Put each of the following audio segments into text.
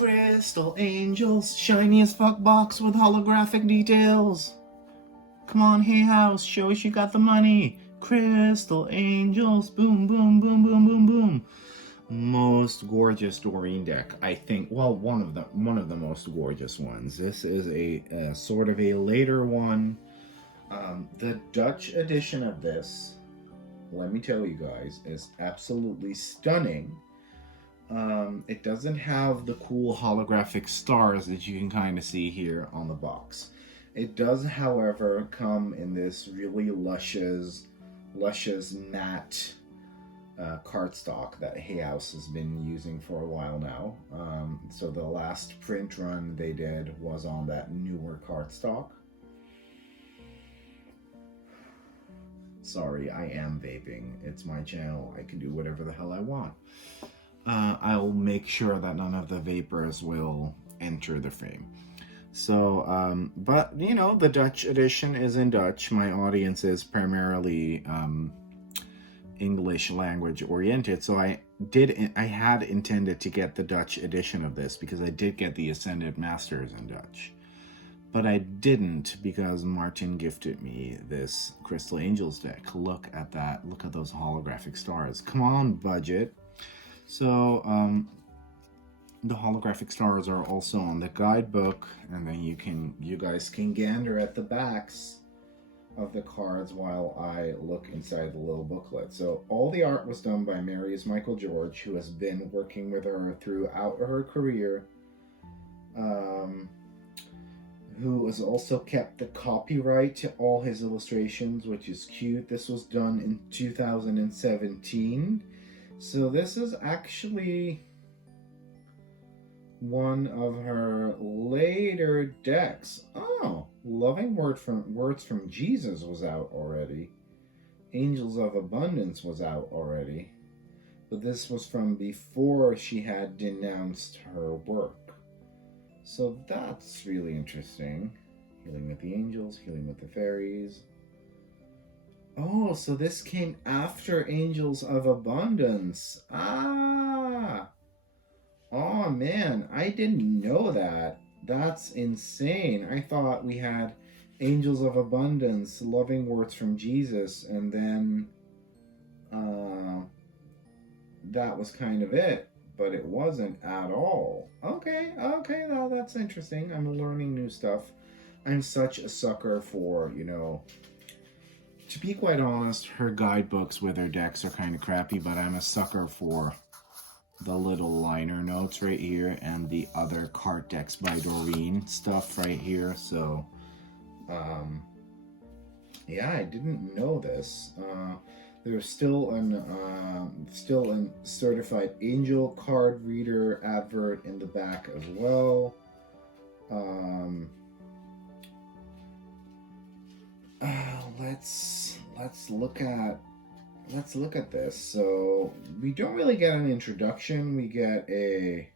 Crystal Angels, shiny as fuck box with holographic details. Come on, Hay House, show us you got the money. Crystal Angels, boom, boom, boom, boom, boom, boom. Most gorgeous Doreen deck, I think. Well, one of the most gorgeous ones. This is a sort of a later one. The Dutch edition of this, let me tell you guys, is absolutely stunning. It doesn't have the cool holographic stars that you can kind of see here on the box. It does, however, come in this really luscious matte cardstock that Hay House has been using for a while now. So the last print run they did was on that newer cardstock. Sorry, I am vaping. It's my channel. I can do whatever the hell I want. I'll make sure that none of the vapors will enter the frame. So, but you know, the Dutch edition is in Dutch. My audience is primarily English language oriented, so I had intended to get the Dutch edition of this because I did get the Ascended Masters in Dutch. But I didn't because Martin gifted me this Crystal Angels deck. Look at that. Look at those holographic stars. Come on, budget. So, the holographic stars are also on the guidebook, and then you guys can gander at the backs of the cards while I look inside the little booklet. So all the art was done by Mary's Michael George, who has been working with her throughout her career, who has also kept the copyright to all his illustrations, which is cute. This was done in 2017. So this is actually one of her later decks. Oh, Loving Words from Jesus was out already. Angels of Abundance was out already. But this was from before she had denounced her work. So that's really interesting. Healing with the Angels, Healing with the Fairies. Oh, so this came after Angels of Abundance. Ah! Oh man, I didn't know that. That's insane. I thought we had Angels of Abundance, Loving Words from Jesus, and then that was kind of it. But it wasn't at all. Okay, well, that's interesting. I'm learning new stuff. I'm such a sucker for, you know, to be quite honest, her guidebooks with her decks are kind of crappy, but I'm a sucker for the little liner notes right here and the other card decks by Doreen stuff right here. So, yeah, I didn't know this. There's still an certified angel card reader advert in the back as well. Let's look at this. So we don't really get an introduction. We get a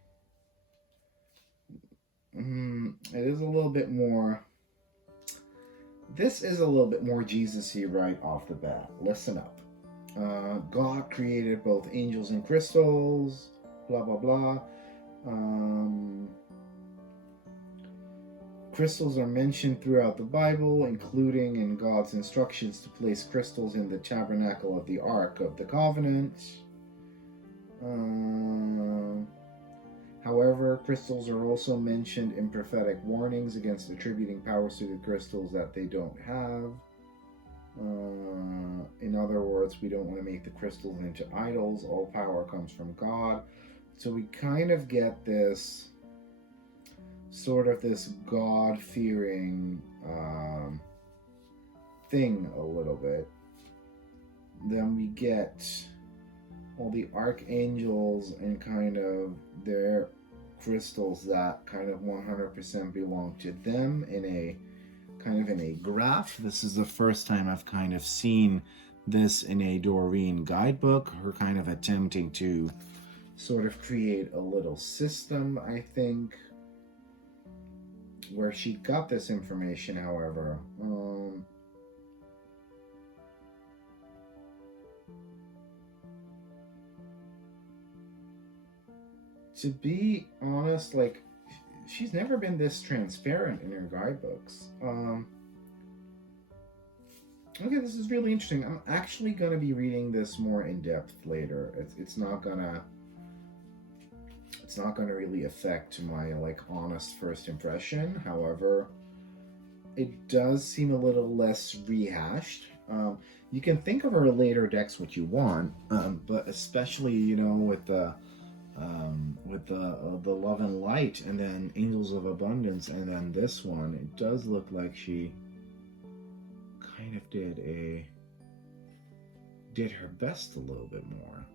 it is a little bit more. This is a little bit more Jesus-y right off the bat. Listen up. God created both angels and crystals. Blah blah blah. Crystals are mentioned throughout the Bible, including in God's instructions to place crystals in the tabernacle of the Ark of the Covenant. However, crystals are also mentioned in prophetic warnings against attributing powers to the crystals that they don't have. In other words, we don't want to make the crystals into idols. All power comes from God. So we kind of get this sort of this God-fearing thing a little bit. Then we get all the archangels and kind of their crystals that kind of 100% belong to them in a kind of in a graph. This is the first time I've kind of seen this in a Doreen guidebook, her kind of attempting to sort of create a little system, I think. Where she got this information, however, to be honest, like, she's never been this transparent in her guidebooks. Okay, this is really interesting. I'm actually gonna be reading this more in depth later. It's not gonna really affect my like honest first impression. However, it does seem a little less rehashed. You can think of her later decks what you want, but especially with the Love and Light, and then Angels of Abundance, and then this one, it does look like she kind of did her best a little bit more.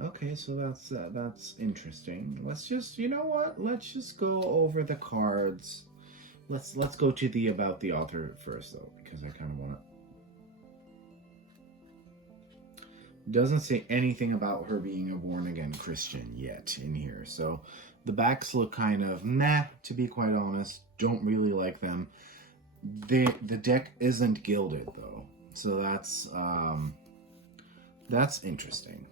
Okay, so that's interesting. Let's just, let's just go over the cards. Let's go to the about the author first, though, because I kind of want to. Doesn't say anything about her being a born-again Christian yet in here. So the backs look kind of meh, to be quite honest. Don't really like them. The deck isn't gilded, though. So that's interesting.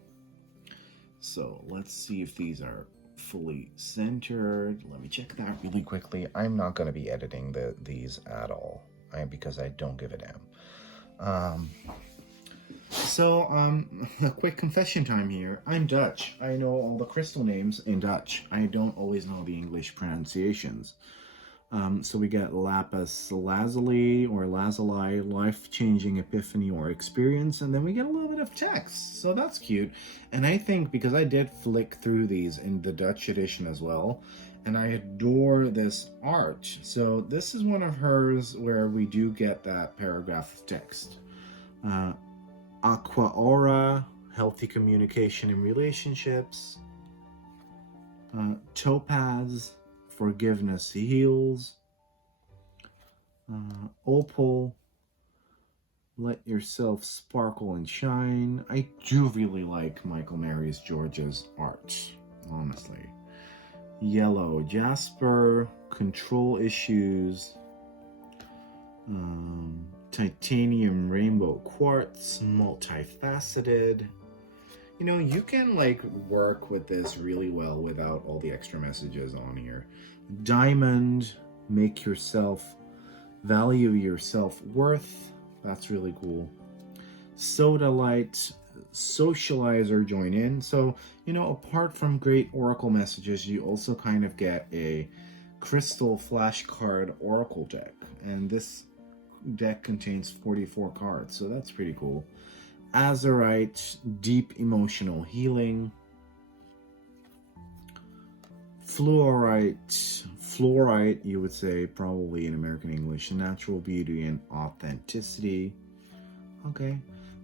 So let's see if these are fully centered. Let me check that really quickly. I'm not going to be editing these at all because I don't give a damn. So, a quick confession time here. I'm Dutch. I know all the crystal names in Dutch. I don't always know the English pronunciations. So we get lapis lazuli or lazuli, life-changing epiphany or experience, and then we get a little bit of text. So that's cute. And I think because I did flick through these in the Dutch edition as well, and I adore this art. So this is one of hers where we do get that paragraph of text. Aqua aura, healthy communication in relationships. Topaz, forgiveness heals. Opal, let yourself sparkle and shine. I do really like Michael Marius George's art, honestly. Yellow, jasper, control issues. Titanium rainbow quartz, multifaceted. You can like work with this really well without all the extra messages on here. Diamond, make yourself value your self-worth. That's really cool. Sodalite, socializer, join in. So, apart from great oracle messages, you also kind of get a crystal flashcard oracle deck. And this deck contains 44 cards, so that's pretty cool. Azurite, deep emotional healing. Fluorite, you would say, probably in American English, natural beauty and authenticity. Okay,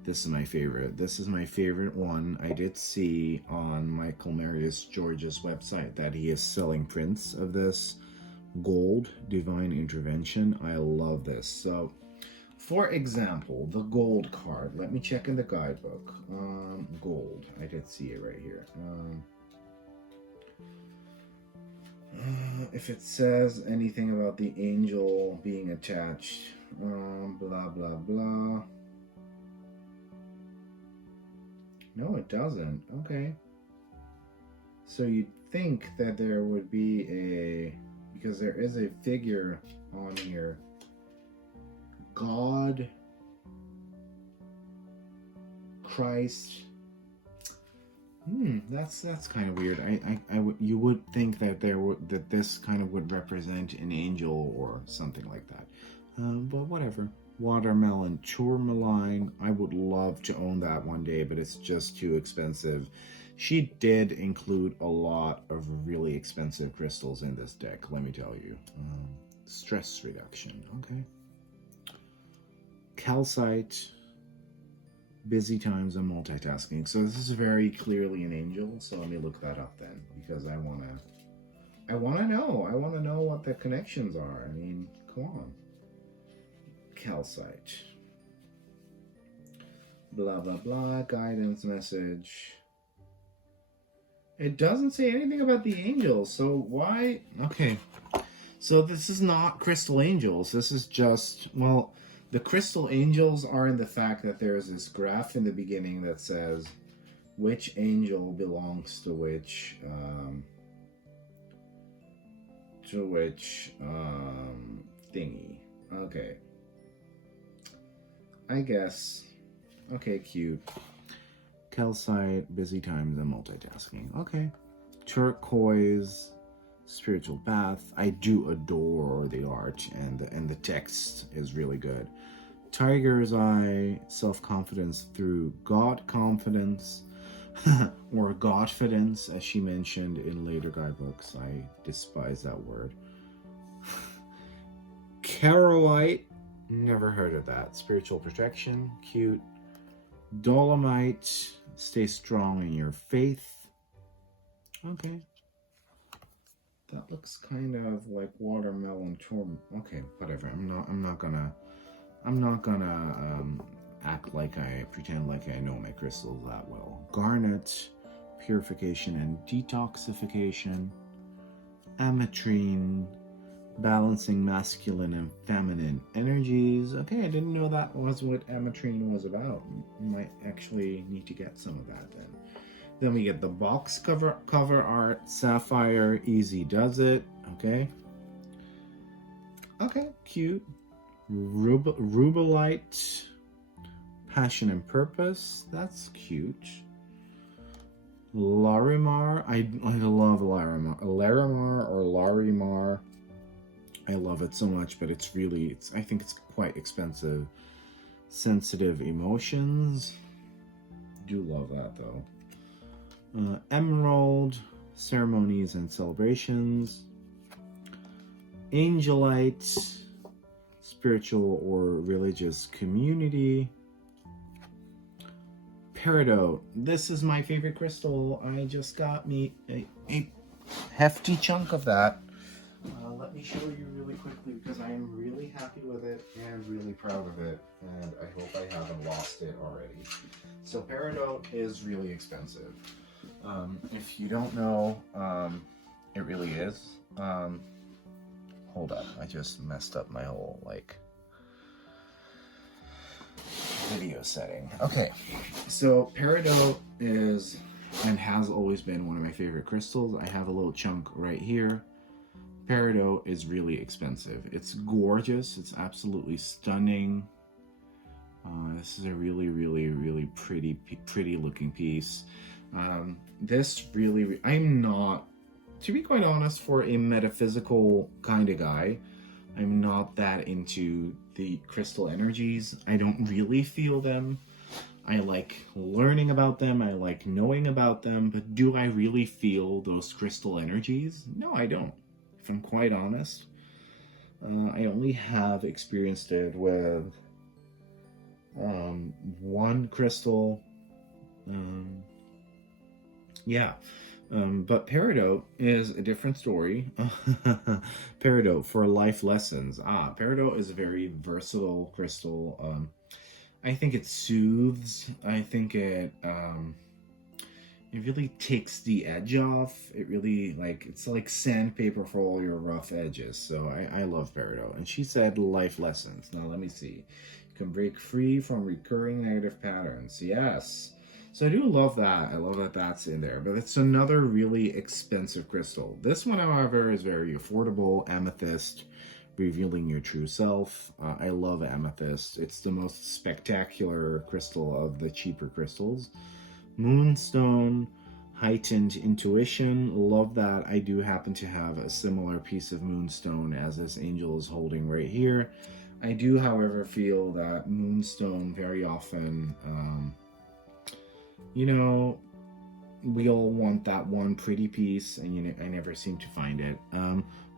this is my favorite. This is my favorite one. I did see on Michael Marius George's website that he is selling prints of this. Gold, divine intervention. I love this. So, for example, the gold card. Let me check in the guidebook. Gold. I did see it right here. If it says anything about the angel being attached, blah, blah, blah. No, it doesn't. Okay. So you'd think that there would be because there is a figure on here. God, Christ. That's kind of weird. You would think that that this kind of would represent an angel or something like that. But whatever. Watermelon tourmaline. I would love to own that one day, but it's just too expensive. She did include a lot of really expensive crystals in this deck, let me tell you. Stress reduction, okay. Calcite, busy times and multitasking. So this is very clearly an angel, so let me look that up then, because I want to know what the connections are. I mean, come on. Calcite. Blah, blah, blah, guidance message. It doesn't say anything about the angels, so why? Okay, so this is not crystal angels. This is just, well, The crystal angels are in the fact that there's this graph in the beginning that says which angel belongs to which thingy. Okay. I guess. Okay, cute. Calcite, busy times and multitasking. Okay. Turquoise, spiritual bath. I do adore the art, and the text is really good. Tiger's eye, self-confidence through God confidence, or Godfidence, as she mentioned in later guidebooks. I despise that word. Carolite, never heard of that. Spiritual protection, cute. Dolomite, stay strong in your faith. Okay. That looks kind of like watermelon tour. Okay, whatever. I'm not gonna act like I pretend like I know my crystals that well. Garnet, purification and detoxification. Ametrine, balancing masculine and feminine energies. Okay, I didn't know that was what ametrine was about. Might actually need to get some of that then. Then we get the box cover art. Sapphire, easy does it. Okay. Okay, cute. Rubelite, passion and purpose. That's cute. Larimar, I love Larimar. Larimar or Larimar. I love it so much, but I think it's quite expensive. Sensitive emotions. Do love that though. Emerald, ceremonies and celebrations. Angelite, spiritual or religious community. Peridot, this is my favorite crystal. I just got me a hefty chunk of that. Let me show you really quickly because I am really happy with it and really proud of it, and I hope I haven't lost it already. So Peridot is really expensive. If you don't know, it really is. Hold up, I just messed up my whole video setting. Okay, so Peridot is and has always been one of my favorite crystals. I have a little chunk right here. Peridot is really expensive. It's gorgeous. It's absolutely stunning. This is a really, really, really pretty looking piece. I'm not, to be quite honest, for a metaphysical kind of guy, I'm not that into the crystal energies. I don't really feel them. I like learning about them. I like knowing about them. But do I really feel those crystal energies? No, I don't. If I'm quite honest. I only have experienced it with one crystal. But Peridot is a different story. Peridot for life lessons. Peridot is a very versatile crystal. I think it soothes. I think it really takes the edge off. It really, it's like sandpaper for all your rough edges. So I love Peridot. And she said life lessons. Now let me see. You can break free from recurring negative patterns. Yes. So I do love that. I love that that's in there. But it's another really expensive crystal. This one, however, is very affordable. Amethyst, revealing your true self. I love Amethyst. It's the most spectacular crystal of the cheaper crystals. Moonstone, heightened intuition. Love that. I do happen to have a similar piece of Moonstone as this angel is holding right here. I do, however, feel that Moonstone very often... we all want that one pretty piece, and I never seem to find it.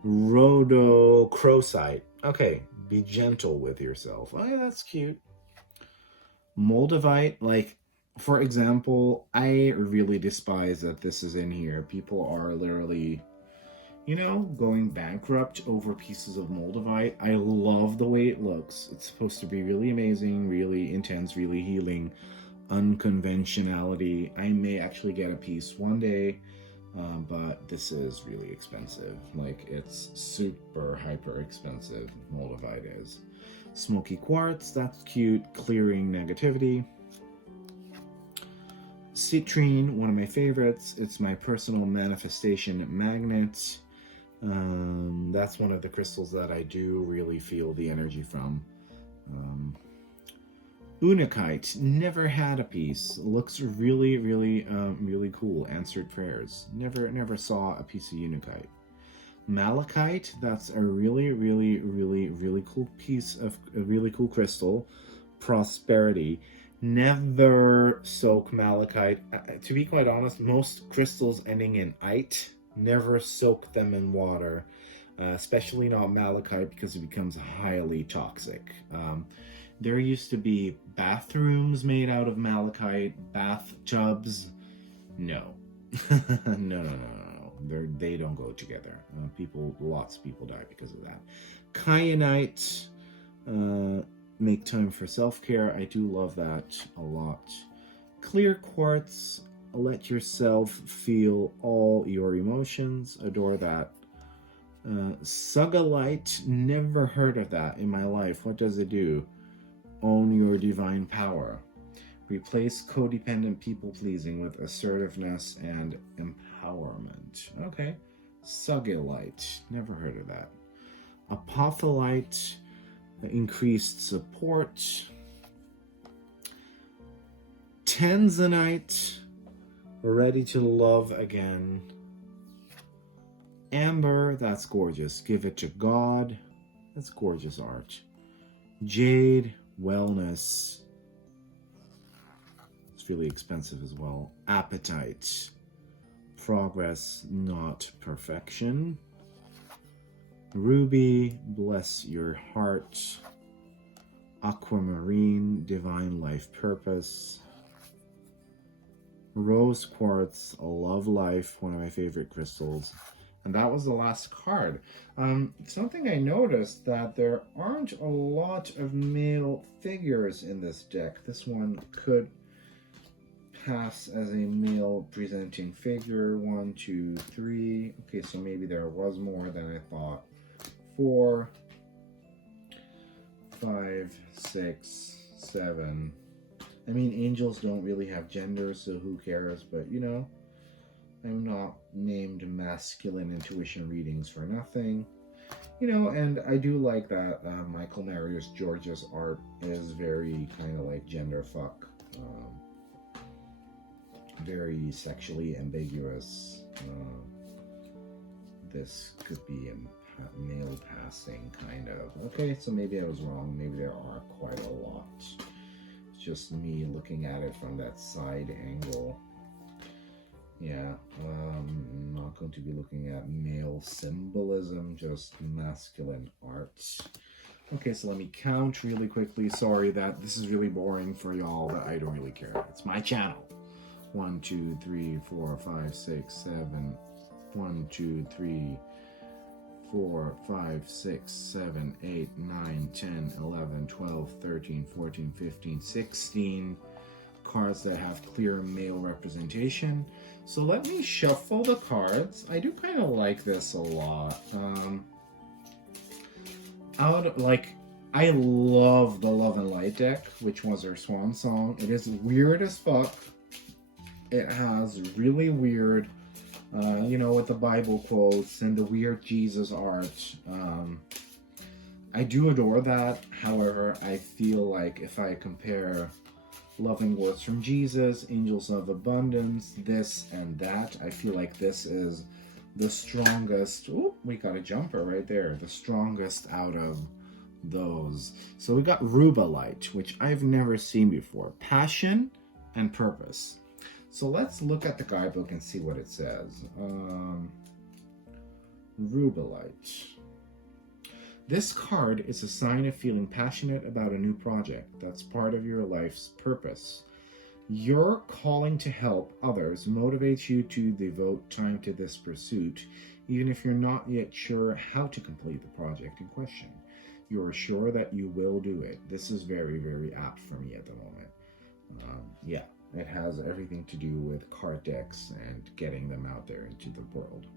Rhodochrosite. Okay, be gentle with yourself. Oh, yeah, that's cute. Moldavite, for example, I really despise that this is in here. People are literally, going bankrupt over pieces of Moldavite. I love the way it looks. It's supposed to be really amazing, really intense, really healing. Unconventionality. I may actually get a piece one day, but this is really expensive. It's super hyper expensive. Moldavite is. Smoky quartz, that's cute, clearing negativity. Citrine, one of my favorites. It's my personal manifestation magnet. That's one of the crystals that I do really feel the energy from. Unakite, never had a piece. Looks really, really, really cool. Answered prayers. Never saw a piece of Unakite. Malachite, that's a really, really, really, really cool piece of a really cool crystal. Prosperity. Never soak malachite. To be quite honest, most crystals ending in ite, never soak them in water, especially not malachite, because it becomes highly toxic. There used to be bathrooms made out of malachite, bathtubs. No. No. They don't go together. Lots of people die because of that. Kyanite, make time for self-care. I do love that a lot. Clear quartz, let yourself feel all your emotions. Adore that. Sugalite, never heard of that in my life. What does it do? Own your divine power. Replace codependent people-pleasing with assertiveness and empowerment. Okay. Sugalite, never heard of that. Apotholite, increased support. Tanzanite, ready to love again. Amber, that's gorgeous. Give it to God. That's gorgeous art. Jade, wellness. It's really expensive as well. Apatite, progress, not perfection. Ruby, bless your heart. Aquamarine, divine life purpose. Rose quartz, love life, one of my favorite crystals. And that was the last card. Something I noticed, that there aren't a lot of male figures in this deck. This one could pass as a male presenting figure. 1, 2, 3. Okay, so maybe there was more than I thought. 4, 5, 6, 7. I mean, angels don't really have gender, so who cares? But, you know, I'm not named masculine intuition readings for nothing. You know, and I do like that Michael Marius George's art is very kind of like gender fuck. Very sexually ambiguous. This could be a male passing, kind of. Okay, so maybe I was wrong. Maybe there are quite a lot. It's just me looking at it from that side angle. Yeah, I'm not going to be looking at male symbolism, just masculine art. Okay, so let me count really quickly. Sorry that this is really boring for y'all, but I don't really care. It's my channel. 1, 2, 3, 4, 5, 6, 7. 1, 2, 3, 4, 5, 6, 7, 8, 9, 10, 11, 12, 13, 14, 15, 16 cards that have clear male representation. So let me shuffle the cards. I do kind of like this a lot. I love the Love and Light deck, which was her swan song. It is weird as fuck. It has really weird, you know, with the Bible quotes and the weird Jesus art. I do adore that. However, I feel like if I compare Loving Words from Jesus, Angels of Abundance, this and that, I feel like this is the strongest. Ooh, we got a jumper right there. The strongest out of those. So we got Rubellite, which I've never seen before. Passion and purpose. So let's look at the guidebook and see what it says. Rubellite. This card is a sign of feeling passionate about a new project that's part of your life's purpose. Your calling to help others motivates you to devote time to this pursuit, even if you're not yet sure how to complete the project in question. You're sure that you will do it. This is very, very apt for me at the moment. Yeah, it has everything to do with card decks and getting them out there into the world.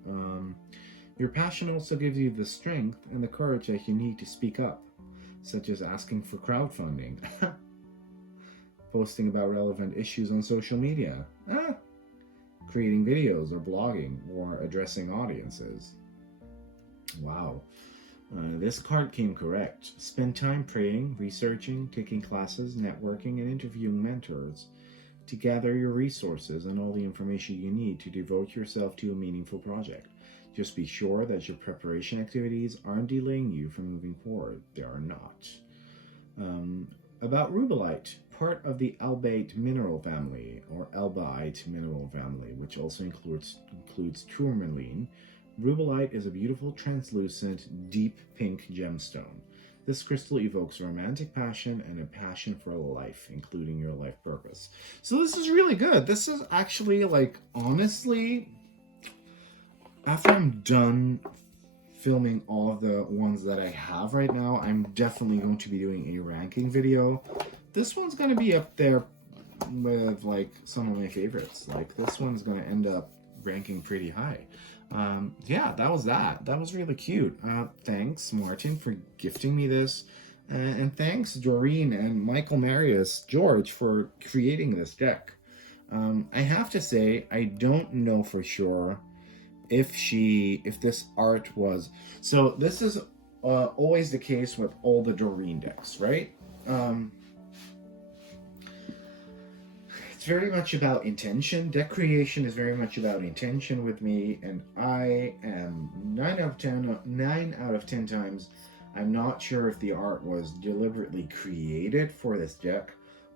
Your passion also gives you the strength and the courage that you need to speak up. such as asking for crowdfunding, posting about relevant issues on social media, creating videos or blogging or addressing audiences. Wow. This card came correct. Spend time praying, researching, taking classes, networking, and interviewing mentors to gather your resources and all the information you need to devote yourself to a meaningful project. Just be sure that your preparation activities aren't delaying you from moving forward. They are not. About rubellite, part of the albite mineral family, or albite mineral family, which also includes tourmaline. Rubellite is a beautiful, translucent, deep pink gemstone. This crystal evokes romantic passion and a passion for life, including your life purpose. So this is really good. This is actually, like, honestly, after I'm done filming all of the ones that I have right now, I'm definitely going to be doing a ranking video. This one's going to be up there with, like, some of my favorites. Like, this one's going to end up ranking pretty high. Yeah, that was that. That was really cute. Thanks, Martin, for gifting me this. And thanks, Doreen and Michael Marius George for creating this deck. I have to say, I don't know for sure if this art was... So this is always the case with all the Doreen decks, right? It's very much about intention. Deck creation is very much about intention with me, and I am 9 out of 10 times, I'm not sure if the art was deliberately created for this deck,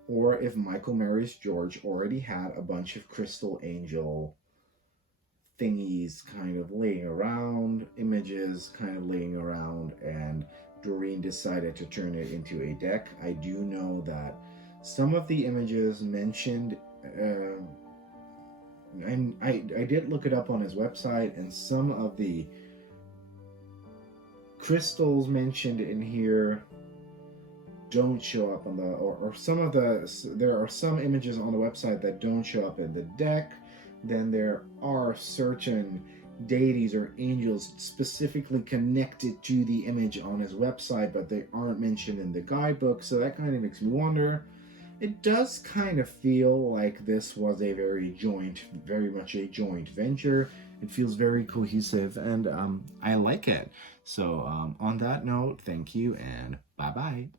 or if Michael Marius George already had a bunch of crystal angel thingies kind of laying around, images kind of laying around, and Doreen decided to turn it into a deck. I do know that some of the images mentioned, and I did look it up on his website, and some of the crystals mentioned in here don't show up on the, or some of the, there are some images on the website that don't show up in the deck. Then there are certain deities or angels specifically connected to the image on his website, but they aren't mentioned in the guidebook, so that kind of makes me wonder. It does kind of feel like this was a very much a joint venture. It feels very cohesive, and I like it. So on that note, thank you, and bye-bye.